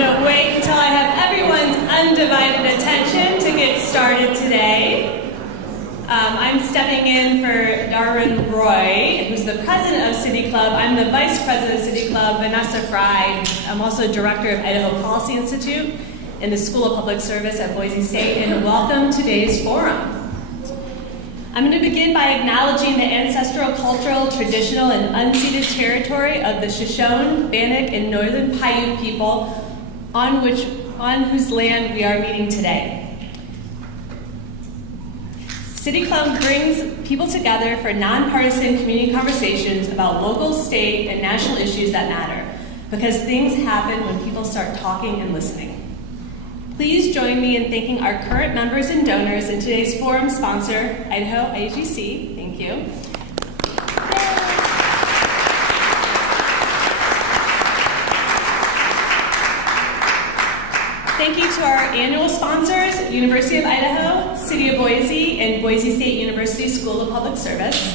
gonna wait until I have everyone's undivided attention to get started today. I'm stepping in for Darwin Roy, who's the president of City Club. I'm the vice president of City Club, Vanessa Fry. I'm also director of Idaho Policy Institute in the School of Public Service at Boise State, and welcome to today's forum. I'm going to begin by acknowledging the ancestral, cultural, traditional, and unceded territory of the Shoshone, Bannock, and Northern Paiute people on whose land we are meeting today. City Club brings people together for nonpartisan community conversations about local, state, and national issues that matter, because things happen when people start talking and listening. Please join me in thanking our current members and donors and today's forum sponsor, Idaho IGC. Thank you. Thank you to our annual sponsors, University of Idaho, City of Boise, and Boise State University School of Public Service.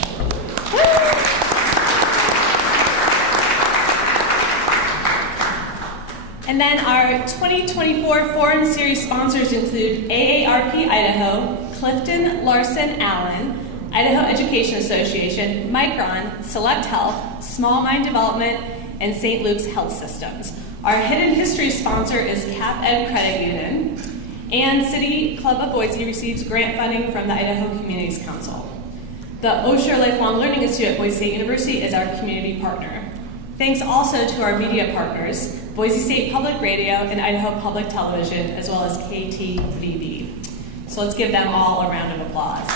And then our 2024 Forum Series sponsors include AARP Idaho, Clifton Larson Allen, Idaho Education Association, Micron, Select Health, Small Mind Development, and St. Luke's Health Systems. Our Hidden History sponsor is Cap Ed Credit Union, and City Club of Boise receives grant funding from the Idaho Communities Council. The Osher Lifelong Learning Institute at Boise State University is our community partner. Thanks also to our media partners, Boise State Public Radio and Idaho Public Television, as well as KTVB. So let's give them all a round of applause.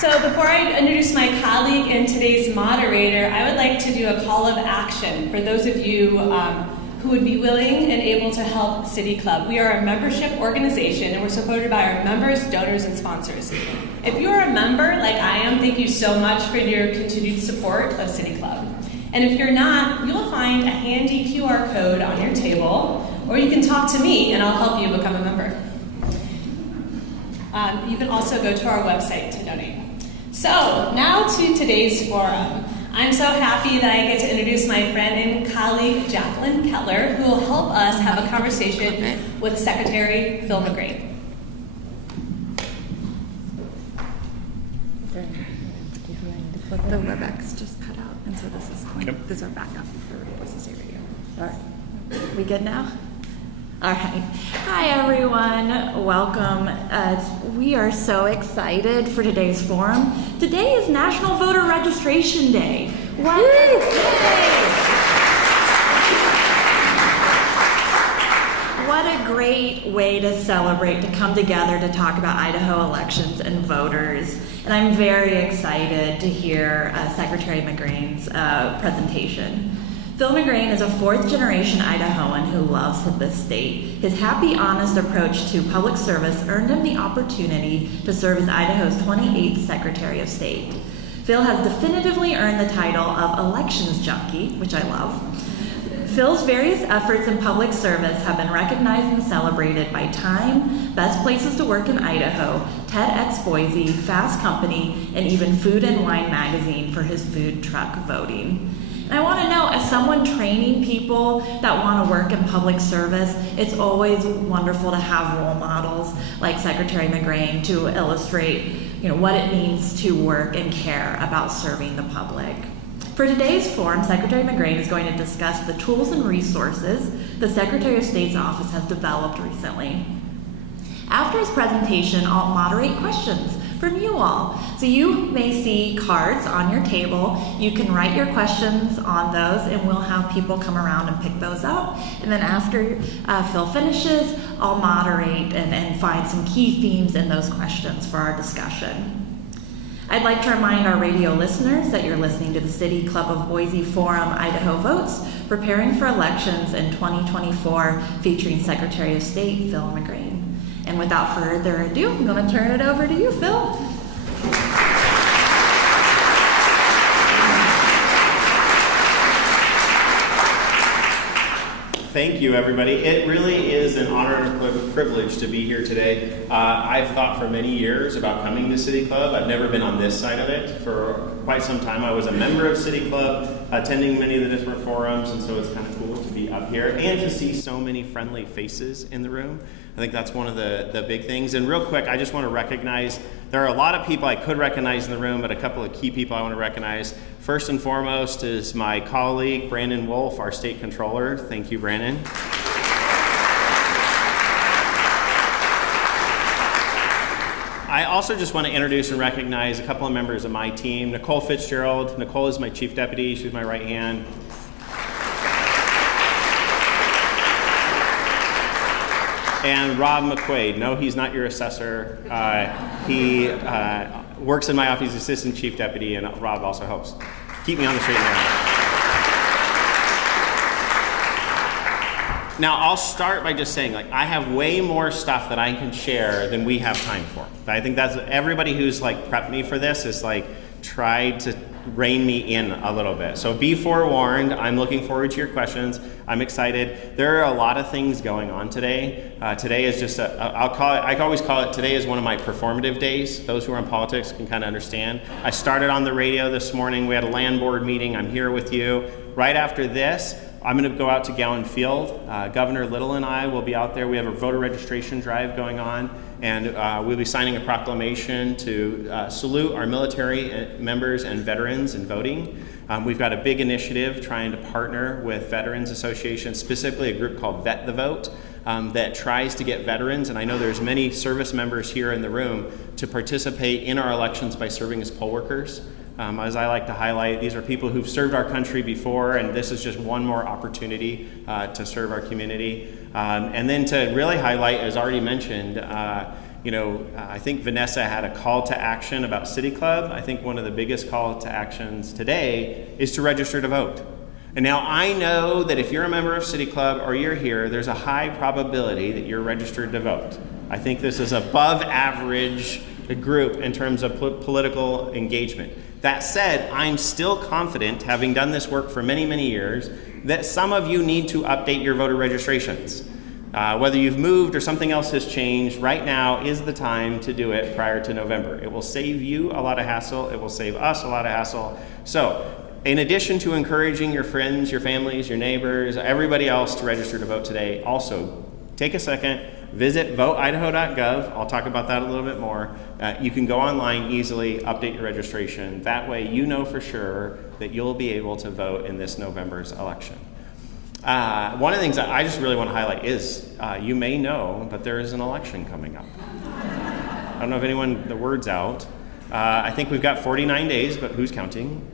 So before I introduce my colleague and today's moderator, I would like to do a call of action for those of you who would be willing and able to help City Club. We are a membership organization, and we're supported by our members, donors, and sponsors. If you are a member like I am, thank you so much for your continued support of City Club. And if you're not, you will find a handy QR code on your table, or you can talk to me and I'll help you become a member. You can also go to our website to donate. So now to today's forum. I'm so happy that I get to introduce my friend and colleague, Jacqueline Kettler, who will help us have a conversation with Secretary Phil McGrane. The WebEx just cut out, and so this is going. This is our backup for Boise State Radio. All right, we good now? All right. Hi, everyone. Welcome. We are so excited for today's forum. Today is National Voter Registration Day. What a day! What a great way to celebrate, to come together to talk about Idaho elections and voters. And I'm very excited to hear Secretary McGrane's presentation. Phil McGrane is a fourth-generation Idahoan who loves this state. His happy, honest approach to public service earned him the opportunity to serve as Idaho's 28th Secretary of State. Phil has definitively earned the title of Elections Junkie, which I love. Phil's various efforts in public service have been recognized and celebrated by Time, Best Places to Work in Idaho, TEDx Boise, Fast Company, and even Food and Wine magazine for his food truck voting. And I want to know, as someone training people that want to work in public service, it's always wonderful to have role models like Secretary McGrane to illustrate, what it means to work and care about serving the public. For today's forum, Secretary McGrane is going to discuss the tools and resources the Secretary of State's office has developed recently. After his presentation, I'll moderate questions from you all. So you may see cards on your table. You can write your questions on those, and we'll have people come around and pick those up. And then after Phil finishes, I'll moderate and find some key themes in those questions for our discussion. I'd like to remind our radio listeners that you're listening to the City Club of Boise Forum Idaho Votes, preparing for elections in 2024, featuring Secretary of State Phil McGrane. And without further ado, I'm going to turn it over to you, Phil. Thank you, everybody. It really is an honor and a privilege to be here today. I've thought for many years about coming to City Club. I've never been on this side of it for quite some time. I was a member of City Club, attending many of the different forums, and so it's kind of cool to be up here and to see so many friendly faces in the room. I think that's one of the big things. And real quick, I just want to recognize, there are a lot of people I could recognize in the room, but a couple of key people I want to recognize. First and foremost is my colleague, Brandon Wolf, our state controller. Thank you, Brandon. I also just want to introduce and recognize a couple of members of my team. Nicole Fitzgerald. Nicole is my chief deputy. She's my right hand. And Rob McQuaid. No, he's not your assessor. He works in my office as assistant chief deputy, and Rob also helps keep me on the straight and narrow. Now, I'll start by just saying, I have way more stuff that I can share than we have time for. I think that's everybody who's prepped me for this is tried to rein me in a little bit. So be forewarned. I'm looking forward to your questions. I'm excited. There are a lot of things going on today. Today is just I always call it, today is one of my performative days. Those who are in politics can kind of understand. I started on the radio this morning. We had a land board meeting. I'm here with you. Right after this, I'm going to go out to Gowan Field. Governor Little and I will be out there. We have a voter registration drive going on, and we'll be signing a proclamation to salute our military members and veterans in voting. We've got a big initiative trying to partner with Veterans Associations, specifically a group called Vet the Vote, that tries to get veterans, and I know there's many service members here in the room, to participate in our elections by serving as poll workers. As I like to highlight, these are people who've served our country before, and this is just one more opportunity to serve our community. And then to really highlight, as already mentioned, I think Vanessa had a call to action about City Club. I think one of the biggest call to actions today is to register to vote. And now I know that if you're a member of City Club or you're here, there's a high probability that you're registered to vote. I think this is above average group in terms of political engagement. That said, I'm still confident, having done this work for many, many years, that some of you need to update your voter registrations. Whether you've moved or something else has changed, right now is the time to do it prior to November. It will save you a lot of hassle. It will save us a lot of hassle. So, in addition to encouraging your friends, your families, your neighbors, everybody else to register to vote today, also take a second, visit voteidaho.gov. I'll talk about that a little bit more. You can go online easily, update your registration. That way you know for sure that you'll be able to vote in this November's election. One of the things that I just really want to highlight is, you may know, but there is an election coming up. I don't know if the word's out. I think we've got 49 days, but who's counting?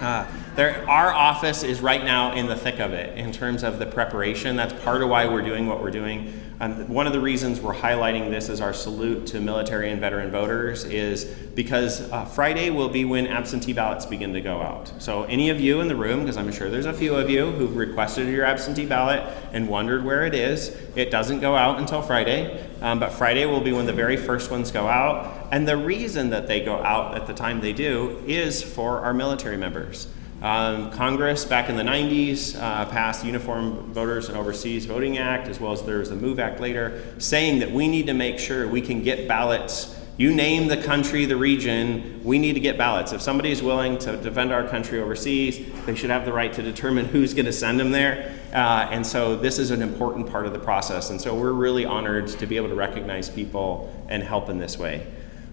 Our office is right now in the thick of it in terms of the preparation. That's part of why we're doing what we're doing. One of the reasons we're highlighting this as our salute to military and veteran voters is because Friday will be when absentee ballots begin to go out. So any of you in the room, because I'm sure there's a few of you who've requested your absentee ballot and wondered where it is, it doesn't go out until Friday, but Friday will be when the very first ones go out. And the reason that they go out at the time they do is for our military members. Congress back in the 90s passed the Uniform Voters and Overseas Voting Act, as well as there's the MOVE Act later, saying that we need to make sure we can get ballots. You name the country, the region, we need to get ballots. If somebody's willing to defend our country overseas, they should have the right to determine who's going to send them there. And so this is an important part of the process. And so we're really honored to be able to recognize people and help in this way.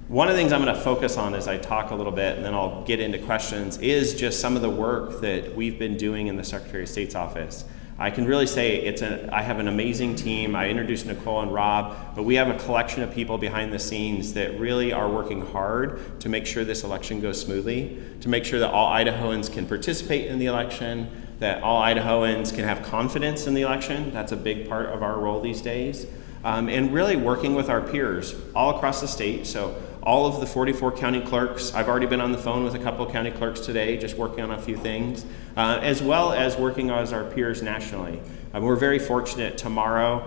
One of the things I'm going to focus on as I talk a little bit, and then I'll get into questions, is just some of the work that we've been doing in the Secretary of State's office. I can really say I have an amazing team. I introduced Nicole and Rob, but we have a collection of people behind the scenes that really are working hard to make sure this election goes smoothly, to make sure that all Idahoans can participate in the election, that all Idahoans can have confidence in the election. That's a big part of our role these days. And really working with our peers all across the state. So all of the 44 county clerks, I've already been on the phone with a couple of county clerks today, just working on a few things, as well as working as our peers nationally. We're very fortunate. Tomorrow,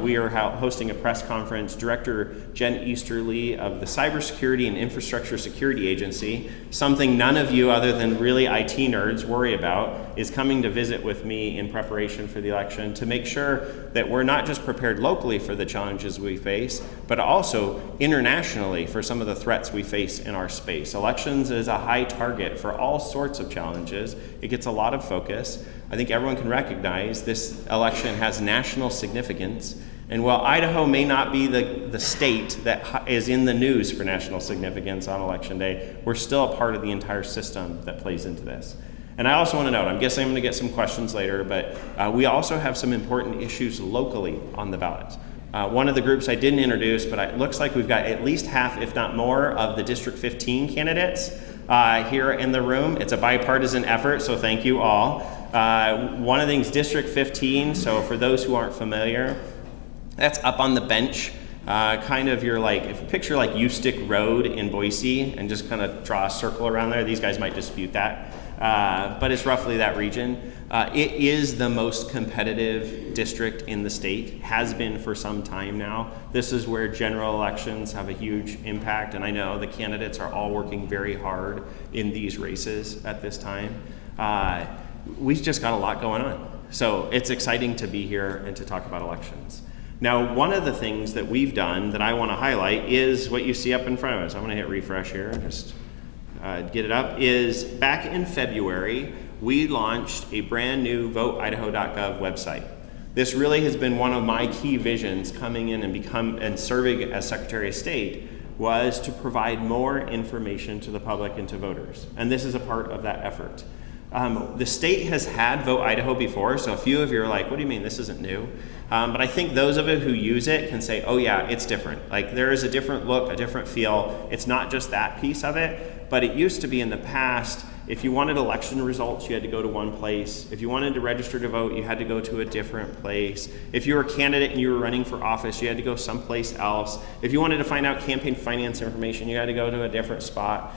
we are hosting a press conference. Director Jen Easterly of the Cybersecurity and Infrastructure Security Agency, something none of you other than really IT nerds worry about, is coming to visit with me in preparation for the election to make sure that we're not just prepared locally for the challenges we face, but also internationally for some of the threats we face in our space. Elections is a high target for all sorts of challenges. It gets a lot of focus. I think everyone can recognize this election has national significance. And while Idaho may not be the state that is in the news for national significance on Election Day, we're still a part of the entire system that plays into this. And I also want to note, I'm guessing I'm going to get some questions later, but we also have some important issues locally on the ballot. One of the groups I didn't introduce, but it looks like we've got at least half, if not more, of the District 15 candidates here in the room. It's a bipartisan effort, so thank you all. One of the things, District 15, so for those who aren't familiar, that's up on the bench. Kind of your like, if you picture like Ustick Road in Boise and just kind of draw a circle around there, these guys might dispute that. But it's roughly that region. It is the most competitive district in the state, has been for some time now. This is where general elections have a huge impact, and I know the candidates are all working very hard in these races at this time. We've just got a lot going on. So it's exciting to be here and to talk about elections. Now, one of the things that we've done that I want to highlight is what you see up in front of us. I'm going to hit refresh here and just get it up, is back in February, we launched a brand new voteidaho.gov website. This really has been one of my key visions coming in and serving as Secretary of State, was to provide more information to the public and to voters. And this is a part of that effort. The state has had Vote Idaho before, so a few of you are like, what do you mean, this isn't new? But I think those of you who use it can say, oh yeah, it's different. Like there is a different look, a different feel. It's not just that piece of it, but it used to be in the past, if you wanted election results, you had to go to one place. If you wanted to register to vote, you had to go to a different place. If you were a candidate and you were running for office, you had to go someplace else. If you wanted to find out campaign finance information, you had to go to a different spot.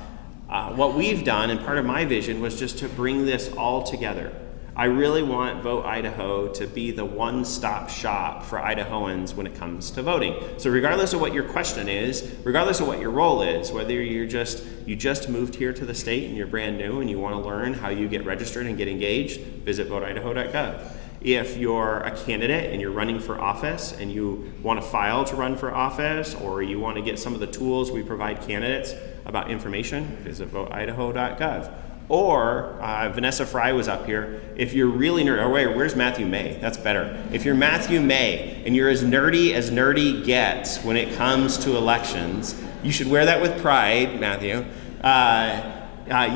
What we've done, and part of my vision, was just to bring this all together. I really want Vote Idaho to be the one-stop shop for Idahoans when it comes to voting. So regardless of what your question is, regardless of what your role is, whether you just moved here to the state and you're brand new and you want to learn how you get registered and get engaged, visit voteidaho.gov. If you're a candidate and you're running for office and you want to file to run for office, or you want to get some of the tools we provide candidates about information, visit voteidaho.gov. Or Vanessa Fry was up here. If you're really nerdy, oh wait, where's Matthew May? That's better. If you're Matthew May and you're as nerdy gets when it comes to elections, you should wear that with pride, Matthew.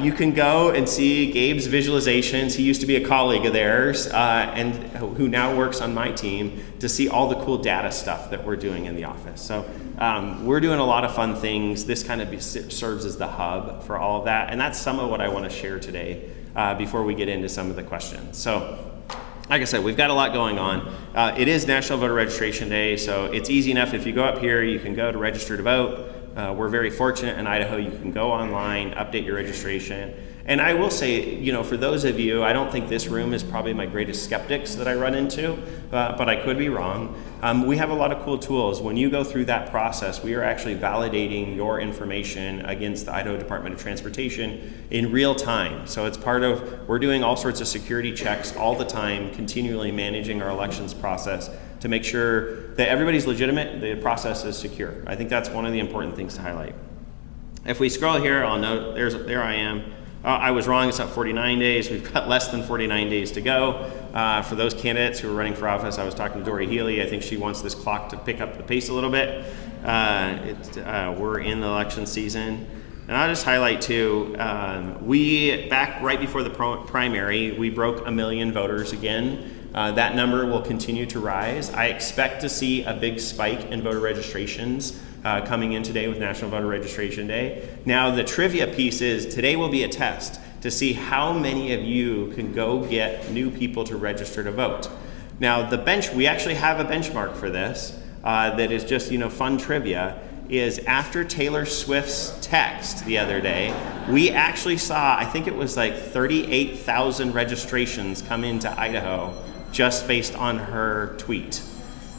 You can go and see Gabe's visualizations. He used to be a colleague of theirs and who now works on my team, to see all the cool data stuff that we're doing in the office. So we're doing a lot of fun things. This kind of serves as the hub for all of that. And that's some of what I want to share today before we get into some of the questions. So like I said, we've got a lot going on. It is National Voter Registration Day, so it's easy enough. If you go up here, you can go to register to vote. We're very fortunate in Idaho. You can go online, update your registration. And I will say, you know, for those of you, I don't think this room is probably my greatest skeptics that I run into, but I could be wrong. We have a lot of cool tools. When you go through that process, we are actually validating your information against the Idaho Department of Transportation in real time. So it's part of, we're doing all sorts of security checks all the time, continually managing our elections process to make sure that everybody's legitimate, the process is secure. I think that's one of the important things to highlight. If we scroll here, I'll note, there I am. I was wrong, it's not 49 days. We've got less than 49 days to go. For those candidates who are running for office, I was talking to Dory Healy. I think she wants this clock to pick up the pace a little bit. We're in the election season. And I'll just highlight too, we, back right before the primary, we broke 1 million voters again. That number will continue to rise. I expect to see a big spike in voter registrations coming in today with National Voter Registration Day. Now the trivia piece is, today will be a test to see how many of you can go get new people to register to vote. Now we actually have a benchmark for this that is just, fun trivia, is after Taylor Swift's text the other day, we actually saw, I think it was like 38,000 registrations come into Idaho just based on her tweet.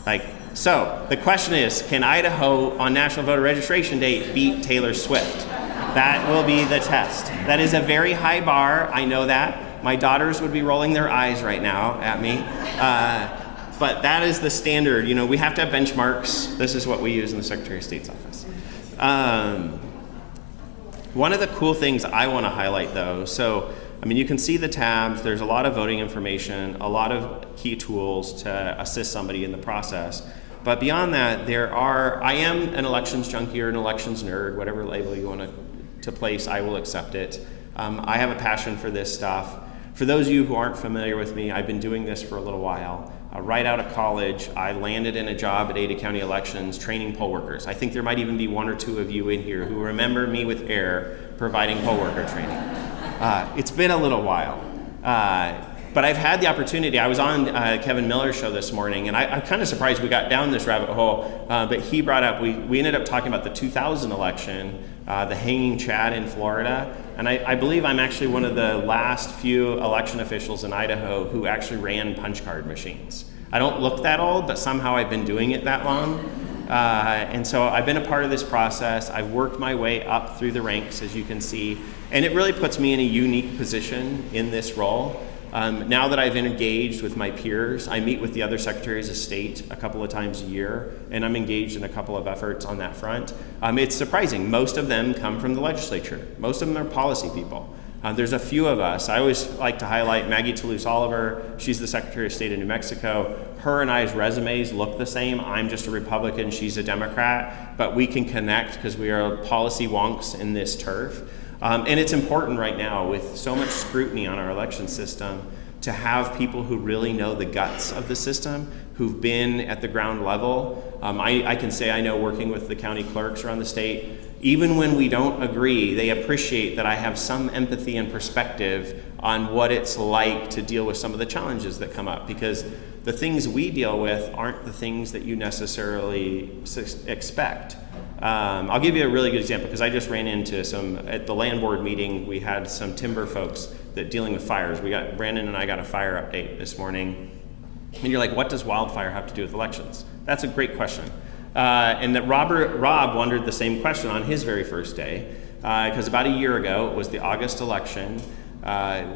Like, so the question is, can Idaho on National Voter Registration Day beat Taylor Swift? That will be the test. That is a very high bar, I know that. My daughters would be rolling their eyes right now at me. But that is the standard. You know, we have to have benchmarks. This is what we use in the Secretary of State's office. One of the cool things I want to highlight, though, so, I mean, you can see the tabs. There's a lot of voting information, a lot of key tools to assist somebody in the process. But beyond that, I am an elections junkie or an elections nerd, whatever label you want to place, I will accept it. I have a passion for this stuff. For those of you who aren't familiar with me, I've been doing this for a little while. Right out of college, I landed in a job at Ada County Elections training poll workers. I think there might even be one or two of you in here who remember me with air providing poll worker training. It's been a little while. But I've had the opportunity. I was on Kevin Miller's show this morning, and I'm kind of surprised we got down this rabbit hole, but he brought up, we ended up talking about the 2000 election, the hanging Chad in Florida. And I believe I'm actually one of the last few election officials in Idaho who actually ran punch card machines. I don't look that old, but somehow I've been doing it that long. And so I've been a part of this process. I've worked my way up through the ranks, as you can see. And it really puts me in a unique position in this role. Now that I've engaged with my peers, I meet with the other secretaries of state a couple of times a year, and I'm engaged in a couple of efforts on that front. It's surprising. Most of them come from the legislature. Most of them are policy people. There's a few of us. I always like to highlight Maggie Toulouse-Oliver. She's the Secretary of State of New Mexico. Her and I's resumes look the same. I'm just a Republican, she's a Democrat, but we can connect because we are policy wonks in this turf. And it's important right now with so much scrutiny on our election system to have people who really know the guts of the system, who've been at the ground level. I can say I know, working with the county clerks around the state, even when we don't agree, they appreciate that I have some empathy and perspective on what it's like to deal with some of the challenges that come up, because the things we deal with aren't the things that you necessarily expect. I'll give you a really good example, because I just ran into at the land board meeting, we had some timber folks that dealing with fires. Brandon and I got a fire update this morning. And you're like, what does wildfire have to do with elections? That's a great question. And that Rob wondered the same question on his very first day, because about a year ago, it was the August election.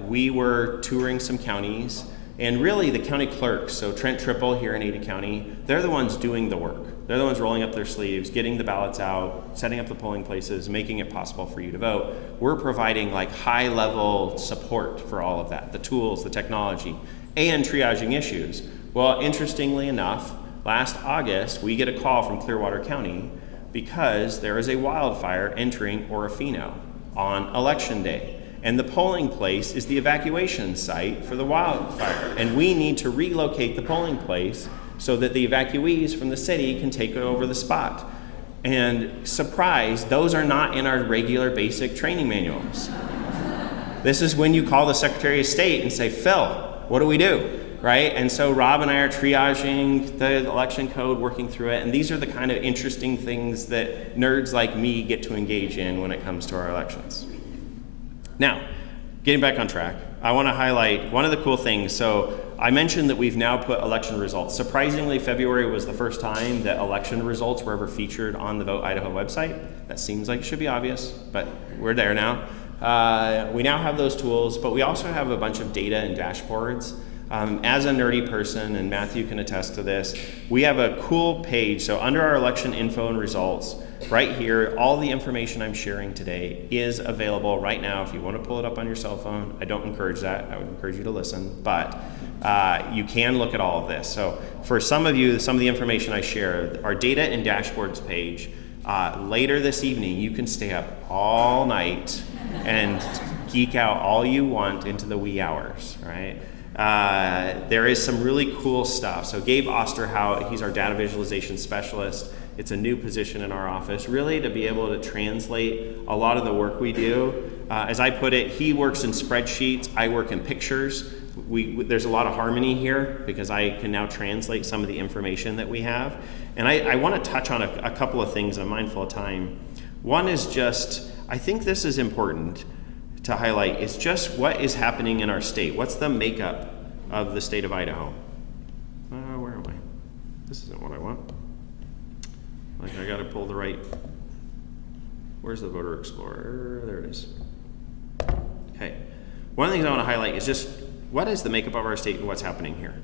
We were touring some counties, and really the county clerks, so Trent Triple here in Ada County, they're the ones doing the work. They're the ones rolling up their sleeves, getting the ballots out, setting up the polling places, making it possible for you to vote. We're providing like high-level support for all of that, the tools, the technology, and triaging issues. Well, interestingly enough, last August, we get a call from Clearwater County because there is a wildfire entering Orofino on Election Day. And the polling place is the evacuation site for the wildfire. And we need to relocate the polling place so that the evacuees from the city can take over the spot. And surprise, those are not in our regular basic training manuals. This is when you call the Secretary of State and say, Phil, what do we do? Right? And so Rob and I are triaging the election code, working through it, and these are the kind of interesting things that nerds like me get to engage in when it comes to our elections. Now, getting back on track, I want to highlight one of the cool things. So I mentioned that we've now put election results. Surprisingly, February was the first time that election results were ever featured on the Vote Idaho website. That seems like it should be obvious, but we're there now. We now have those tools, but we also have a bunch of data and dashboards. As a nerdy person, and Matthew can attest to this, we have a cool page. So under our election info and results, right here, all the information I'm sharing today is available right now. If you want to pull it up on your cell phone, I don't encourage that. I would encourage you to listen, but you can look at all of this. So for some of you, some of the information I share, our data and dashboards page, later this evening, you can stay up all night and geek out all you want into the wee hours, right? There is some really cool stuff. So Gabe Osterhout, he's our data visualization specialist. It's a new position in our office, really to be able to translate a lot of the work we do. As I put it, he works in spreadsheets, I work in pictures. There's a lot of harmony here because I can now translate some of the information that we have. And I want to touch on a couple of things, and I'm mindful of time. One is just, I think this is important to highlight, is just what is happening in our state. What's the makeup of the state of Idaho? This isn't what I want. Like, I gotta pull the right, where's the voter explorer? There it is. Okay. One of the things I want to highlight is just what is the makeup of our state and what's happening here.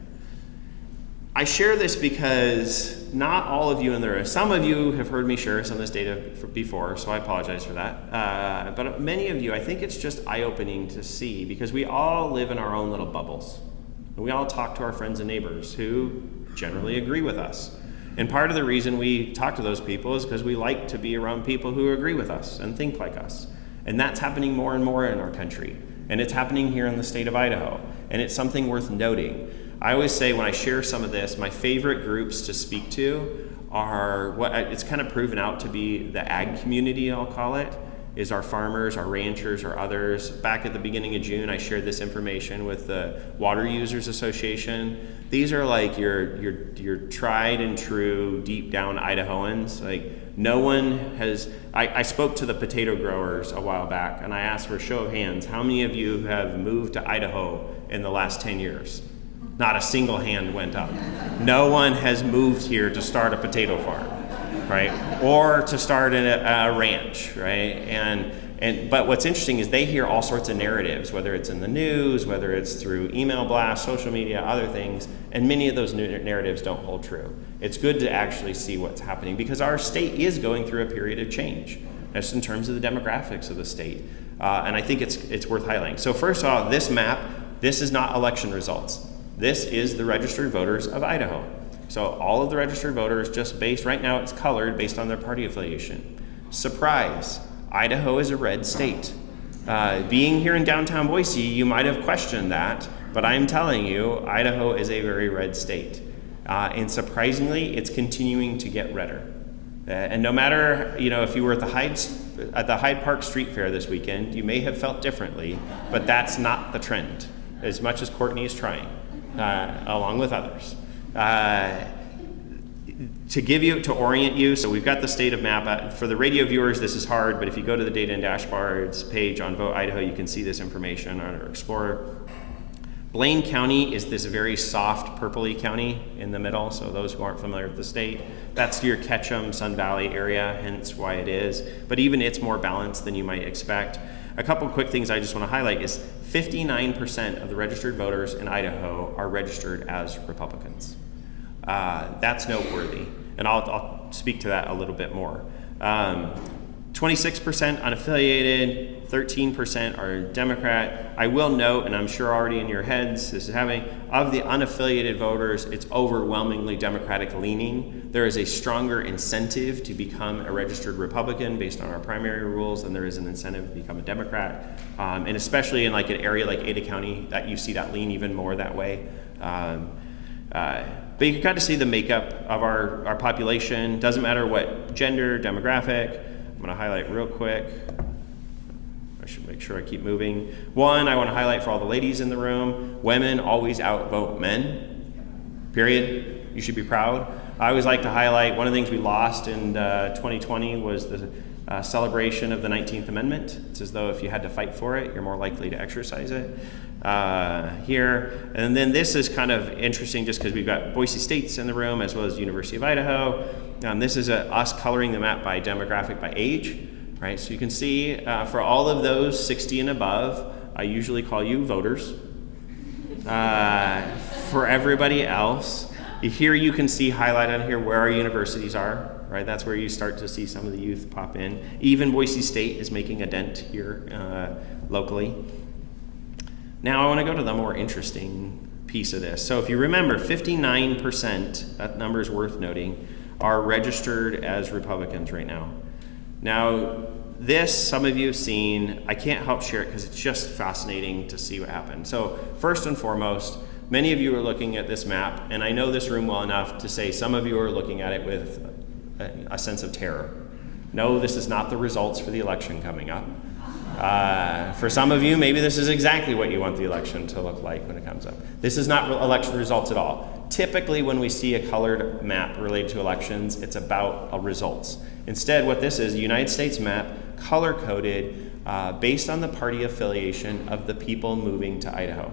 I share this because not all of you in there, some of you have heard me share some of this data before, so I apologize for that. But many of you, I think it's just eye-opening to see, because we all live in our own little bubbles. And we all talk to our friends and neighbors who generally agree with us. And part of the reason we talk to those people is because we like to be around people who agree with us and think like us. And that's happening more and more in our country. And it's happening here in the state of Idaho. And it's something worth noting. I always say when I share some of this, my favorite groups to speak to are what it's kind of proven out to be the ag community, I'll call it, is our farmers, our ranchers, or others. Back at the beginning of June, I shared this information with the Water Users Association. These are like your tried and true, deep down Idahoans. Like, no one has, I spoke to the potato growers a while back, and I asked for a show of hands, how many of you have moved to Idaho in the last 10 years? Not a single hand went up. No one has moved here to start a potato farm, right? Or to start a ranch, right? But what's interesting is they hear all sorts of narratives, whether it's in the news, whether it's through email blasts, social media, other things, and many of those narratives don't hold true. It's good to actually see what's happening because our state is going through a period of change, just in terms of the demographics of the state. And I think it's worth highlighting. So first of all, this map, this is not election results. This is the registered voters of Idaho. So all of the registered voters, just based, right now it's colored based on their party affiliation. Surprise, Idaho is a red state. Being here in downtown Boise, you might have questioned that, but I'm telling you, Idaho is a very red state. And surprisingly, it's continuing to get redder. And no matter, if you were at the Hyde Park Street Fair this weekend, you may have felt differently, but that's not the trend, as much as Courtney is trying, along with others. To orient you, so we've got the state of map. For the radio viewers, this is hard, but if you go to the Data and Dashboards page on Vote Idaho, you can see this information on our Explorer. Blaine County is this very soft purpley county in the middle, so those who aren't familiar with the state, that's your Ketchum, Sun Valley area, hence why it is. But even it's more balanced than you might expect. A couple quick things I just want to highlight is 59% of the registered voters in Idaho are registered as Republicans. That's noteworthy, and I'll speak to that a little bit more. 26% unaffiliated, 13% are Democrat. I will note, and I'm sure already in your heads, this is happening, of the unaffiliated voters, it's overwhelmingly Democratic leaning. There is a stronger incentive to become a registered Republican based on our primary rules than there is an incentive to become a Democrat. And especially in like an area like Ada County, that you see that lean even more that way. But you can kind of see the makeup of our population. Doesn't matter what gender, demographic. I'm going to highlight real quick. I should make sure I keep moving. One, I want to highlight for all the ladies in the room, women always outvote men, period. You should be proud. I always like to highlight one of the things we lost in 2020 was the celebration of the 19th Amendment. It's as though if you had to fight for it, you're more likely to exercise it. Here. And then this is kind of interesting just because we've got Boise State's in the room as well as University of Idaho. This is us coloring the map by demographic by age, right? So you can see for all of those 60 and above, I usually call you voters. For everybody else, here you can see highlighted on here where our universities are, right? That's where you start to see some of the youth pop in. Even Boise State is making a dent here locally. Now I want to go to the more interesting piece of this. So if you remember, 59%, that number is worth noting, are registered as Republicans right now. Now this, some of you have seen, I can't help share it because it's just fascinating to see what happened. So first and foremost, many of you are looking at this map, and I know this room well enough to say some of you are looking at it with a sense of terror. No, this is not the results for the election coming up. For some of you, maybe this is exactly what you want the election to look like when it comes up. This is not election results at all. Typically, when we see a colored map related to elections, it's about results. Instead, what this is, a United States map, color-coded based on the party affiliation of the people moving to Idaho.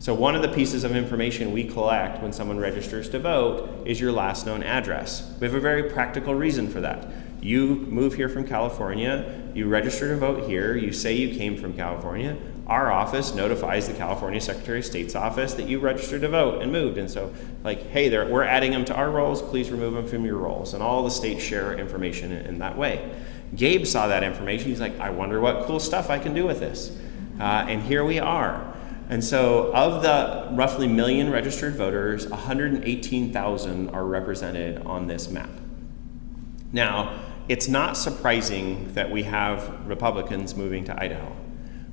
So one of the pieces of information we collect when someone registers to vote is your last known address. We have a very practical reason for that. You move here from California, you register to vote here, you say you came from California, our office notifies the California Secretary of State's office that you registered to vote and moved. And so, like, hey, we're adding them to our rolls, please remove them from your rolls. And all the states share information in that way. Gabe saw that information, he's like, I wonder what cool stuff I can do with this. And here we are. And so of the roughly million registered voters, 118,000 are represented on this map. Now, it's not surprising that we have Republicans moving to Idaho.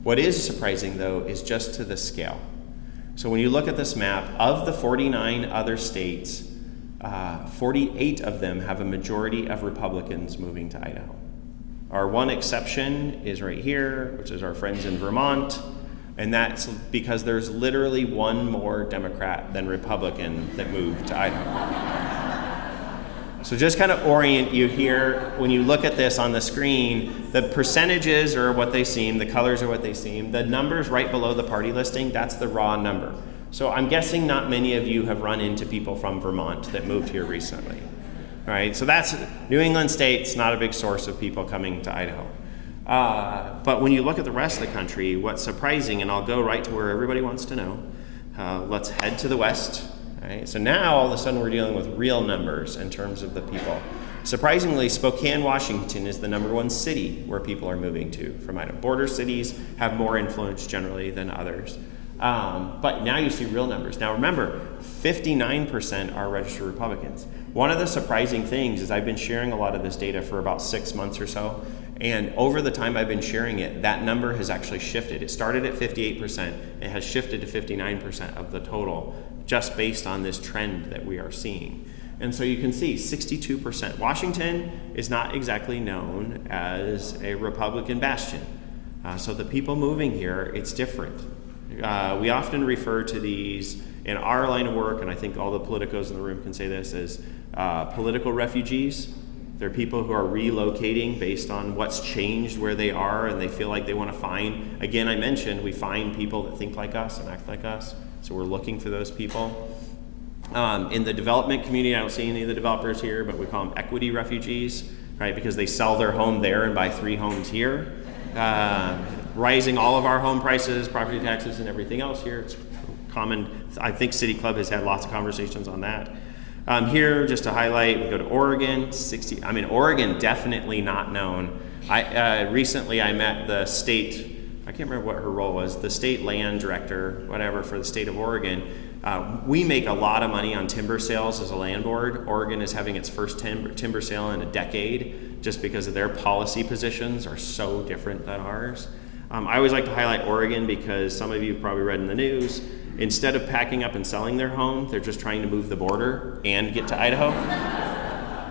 What is surprising, though, is just to the scale. So when you look at this map, of the 49 other states, 48 of them have a majority of Republicans moving to Idaho. Our one exception is right here, which is our friends in Vermont, and that's because there's literally one more Democrat than Republican that moved to Idaho. So just kind of orient you here, when you look at this on the screen, the percentages are what they seem, the colors are what they seem. The numbers right below the party listing, that's the raw number. So I'm guessing not many of you have run into people from Vermont that moved here recently. All right, so that's New England state's not a big source of people coming to Idaho. But when you look at the rest of the country, what's surprising, and I'll go right to where everybody wants to know, let's head to the west. Right? So now all of a sudden we're dealing with real numbers in terms of the people. Surprisingly, Spokane, Washington is the #1 city where people are moving to from Idaho. Border cities have more influence generally than others. But now you see real numbers. Now remember, 59% are registered Republicans. One of the surprising things is I've been sharing a lot of this data for about 6 months or so, and over the time I've been sharing it, that number has actually shifted. It started at 58%, it has shifted to 59% of the total, just based on this trend that we are seeing. And so you can see 62%. Washington is not exactly known as a Republican bastion. So the people moving here, it's different. We often refer to these in our line of work, and I think all the politicos in the room can say this, as political refugees. They're people who are relocating based on what's changed where they are, and they feel like they want to find, again, I mentioned, we find people that think like us and act like us. So we're looking for those people. In the development community, I don't see any of the developers here, but we call them equity refugees, right? Because they sell their home there and buy 3 homes here. Rising all of our home prices, property taxes, and everything else here. It's common. I think City Club has had lots of conversations on that. Here, just to highlight, we go to Oregon. Oregon definitely not known. Recently I met the state, I can't remember what her role was, the state land director, whatever, for the state of Oregon. We make a lot of money on timber sales as a land board. Oregon is having its first timber sale in a decade just because of their policy positions are so different than ours. I always like to highlight Oregon because some of you have probably read in the news, instead of packing up and selling their home, they're just trying to move the border and get to Idaho.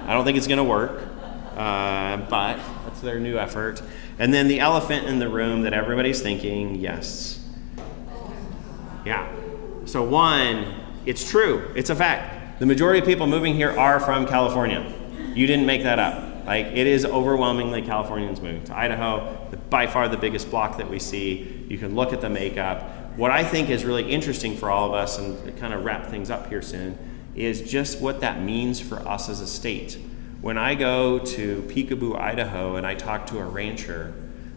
I don't think it's going to work, but that's their new effort. And then the elephant in the room that everybody's thinking, yes. Yeah. So one, it's true. It's a fact. The majority of people moving here are from California. You didn't make that up. Like, it is overwhelmingly Californians moving to Idaho, by far the biggest block that we see. You can look at the makeup. What I think is really interesting for all of us, and to kind of wrap things up here soon, is just what that means for us as a state. When I go to Peekaboo, Idaho, and I talk to a rancher,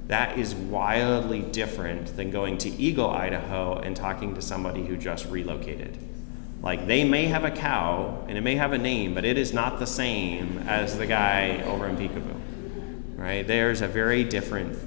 that is wildly different than going to Eagle, Idaho, and talking to somebody who just relocated. Like, they may have a cow, and it may have a name, but it is not the same as the guy over in Peekaboo, right? There's a very different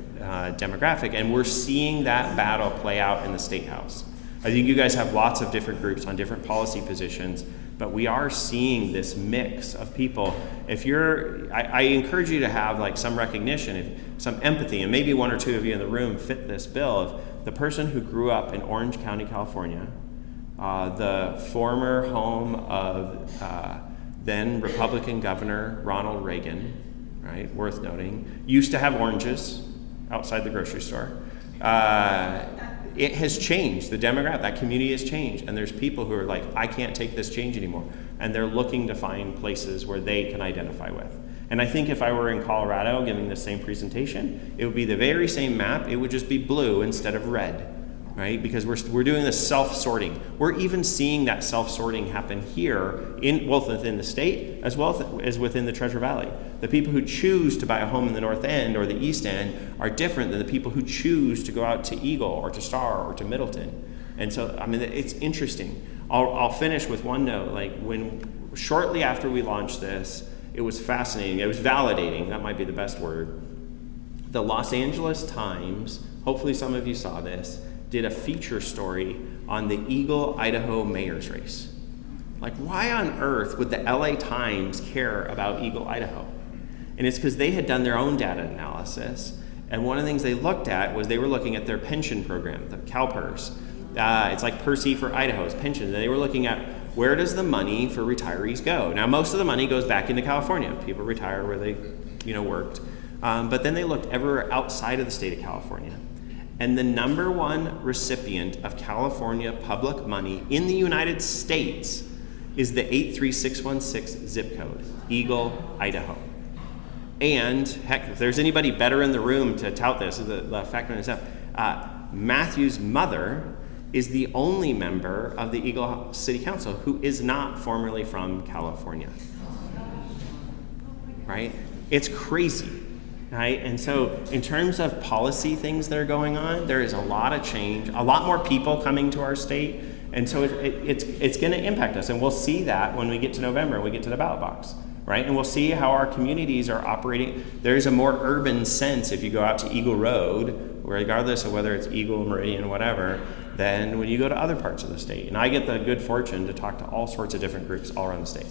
demographic, and we're seeing that battle play out in the State House. I think you guys have lots of different groups on different policy positions, but we are seeing this mix of people. I encourage you to have like some recognition, some empathy, and maybe 1 or 2 of you in the room fit this bill of the person who grew up in Orange County, California, the former home of then Republican Governor Ronald Reagan, right, worth noting, used to have oranges outside the grocery store. It has changed. The demographic, that community has changed. And there's people who are like, I can't take this change anymore. And they're looking to find places where they can identify with. And I think if I were in Colorado giving the same presentation, it would be the very same map. It would just be blue instead of red. right? Because we're doing this self-sorting. We're even seeing that self-sorting happen here, both within the state as well as within the Treasure Valley. The people who choose to buy a home in the North End or the East End are different than the people who choose to go out to Eagle or to Star or to Middleton. And so, I mean, it's interesting. I'll finish with one note. Like, shortly after we launched this, it was fascinating. It was validating. That might be the best word. The Los Angeles Times, hopefully some of you saw this, did a feature story on the Eagle, Idaho mayor's race. Like, why on earth would the LA Times care about Eagle, Idaho? And it's because they had done their own data analysis. And one of the things they looked at was they were looking at their pension program, the CalPERS. It's like Percy for Idaho's pensions. And they were looking at where does the money for retirees go? Now, most of the money goes back into California. People retire where they, worked. But then they looked everywhere outside of the state of California. And the number one recipient of California public money in the United States is the 83616 zip code, Eagle, Idaho. And heck, if there's anybody better in the room to tout this, the fact of itself, Matthew's mother is the only member of the Eagle City Council who is not formerly from California. Right? It's crazy. Right? And so in terms of policy things that are going on, there is a lot of change, a lot more people coming to our state. And so it's going to impact us. And we'll see that when we get to November, we get to the ballot box. Right? And we'll see how our communities are operating. There's a more urban sense if you go out to Eagle Road, regardless of whether it's Eagle, Meridian, whatever, than when you go to other parts of the state. And I get the good fortune to talk to all sorts of different groups all around the state.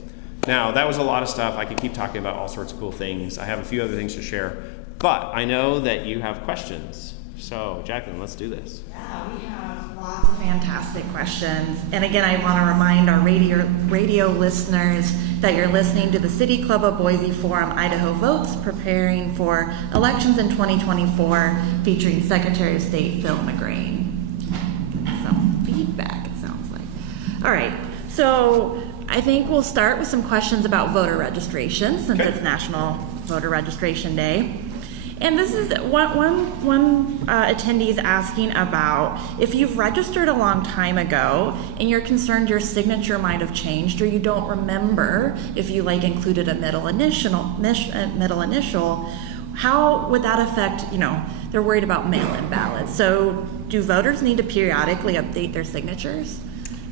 Now, that was a lot of stuff. I could keep talking about all sorts of cool things. I have a few other things to share. But I know that you have questions. So, Jacqueline, let's do this. Yeah, we have lots of fantastic questions. And again, I want to remind our radio listeners that you're listening to the City Club of Boise Forum Idaho Votes, preparing for elections in 2024, featuring Secretary of State Phil McGrane. Some feedback, it sounds like. All right, so I think we'll start with some questions about voter registration, since it's National Voter Registration Day. And this is one attendee is asking about if you've registered a long time ago and you're concerned your signature might have changed, or you don't remember if you included a middle initial, how would that affect, they're worried about mail-in ballots. So do voters need to periodically update their signatures?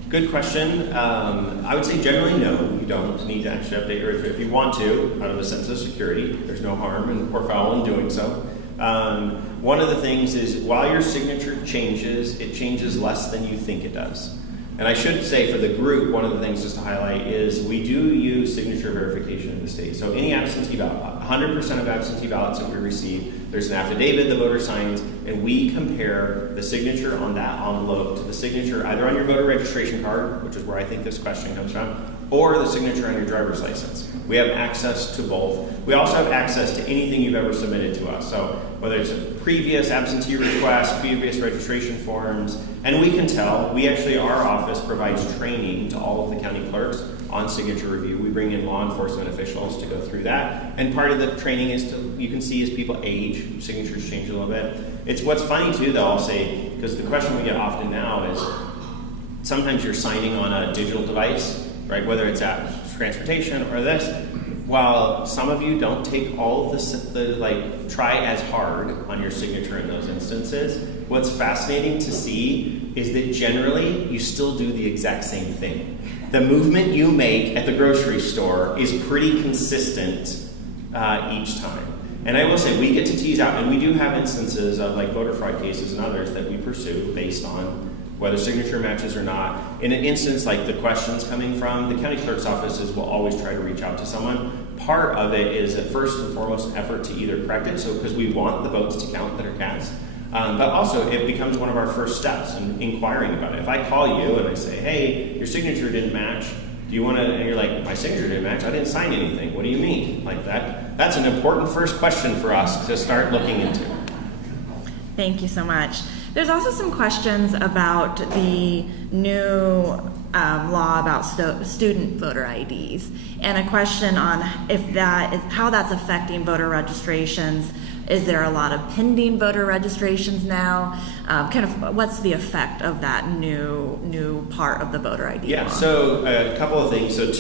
Good question. I would say generally no, you don't need to actually update your registration. If you want to, out of a sense of security, there's no harm or foul in doing so. One of the things is while your signature changes, it changes less than you think it does. And I should say for the group, one of the things just to highlight is we do use signature verification in the state. So any absentee ballot, 100% of absentee ballots that we receive, there's an affidavit the voter signs, and we compare the signature on that envelope to the signature either on your voter registration card, which is where I think this question comes from, or the signature on your driver's license. We have access to both. We also have access to anything you've ever submitted to us. So whether it's a previous absentee request, previous registration forms, and we can tell, our office provides training to all of the county clerks on signature review. We bring in law enforcement officials to go through that. And part of the training is you can see as people age, signatures change a little bit. It's what's funny too, though, I'll say, because the question we get often now is sometimes you're signing on a digital device, right? Whether it's at transportation or this, while some of you don't take all of try as hard on your signature in those instances, what's fascinating to see is that generally you still do the exact same thing. The movement you make at the grocery store is pretty consistent each time. And I will say we get to tease out, and we do have instances of voter fraud cases and others that we pursue based on whether signature matches or not. In an instance like the questions coming from, the county clerk's offices will always try to reach out to someone. Part of it is at first and foremost an effort to either correct it, so because we want the votes to count that are cast, but also it becomes one of our first steps in inquiring about it. If I call you and I say, hey, your signature didn't match, do you want to, and you're like, my signature didn't match, I didn't sign anything, what do you mean? Like that's an important first question for us to start looking into. Thank you so much. There's also some questions about the new law about student voter IDs, and a question on how that's affecting voter registrations Is there a lot of pending voter registrations now? Kind of what's the effect of that new part of the voter ID Yeah, law? so a couple of things. So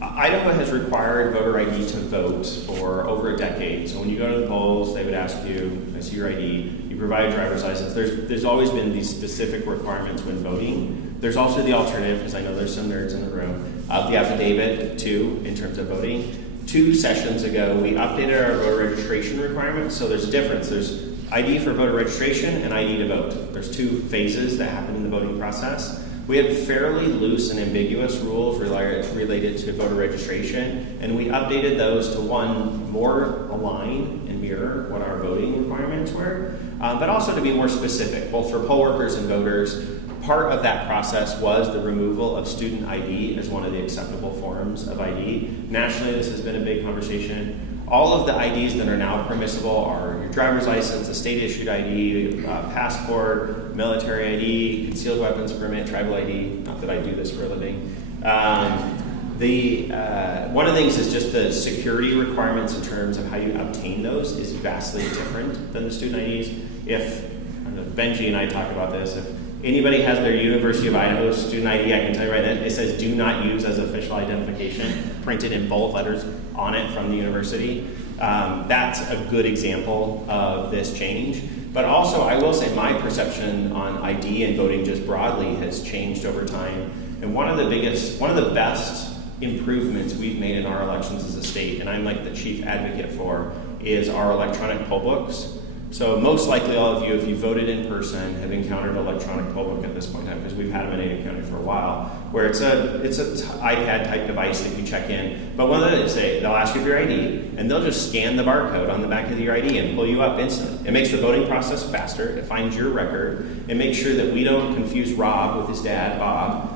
Idaho has required voter ID to vote for over a decade. So when you go to the polls, they would ask you, I see your ID, you provide a driver's license. There's always been these specific requirements when voting. There's also the alternative, because I know there's some nerds in the room, the affidavit too, in terms of voting. 2 sessions ago, we updated our voter registration requirements. So there's a difference. There's ID for voter registration and ID to vote. There's 2 phases that happen in the voting process. We had fairly loose and ambiguous rules related to voter registration, and we updated those to, one, more align and mirror what our voting requirements were, but also to be more specific, both for poll workers and voters. Part of that process was the removal of student ID as one of the acceptable forms of ID. Nationally, this has been a big conversation. All of the IDs that are now permissible are your driver's license, a state-issued ID, passport, military ID, concealed weapons permit, tribal ID. Not that I do this for a living. One of the things is just the security requirements in terms of how you obtain those is vastly different than the student IDs. If, I don't know, Benji and I talk about this, if anybody has their University of Idaho student ID, I can tell you right then, it says do not use as official identification, printed in bold letters on it from the university. That's a good example of this change. But also, I will say my perception on ID and voting just broadly has changed over time. And one of the best improvements we've made in our elections as a state, and I'm like the chief advocate for, is our electronic poll books. So most likely all of you, if you voted in person, have encountered an electronic poll book at this point in time, because we've had them in Ada County for a while, where it's a iPad type device that you check in. But one of the things they'll ask you for your ID, and they'll just scan the barcode on the back of your ID and pull you up instantly. It makes the voting process faster. It finds your record. It makes sure that we don't confuse Rob with his dad, Bob.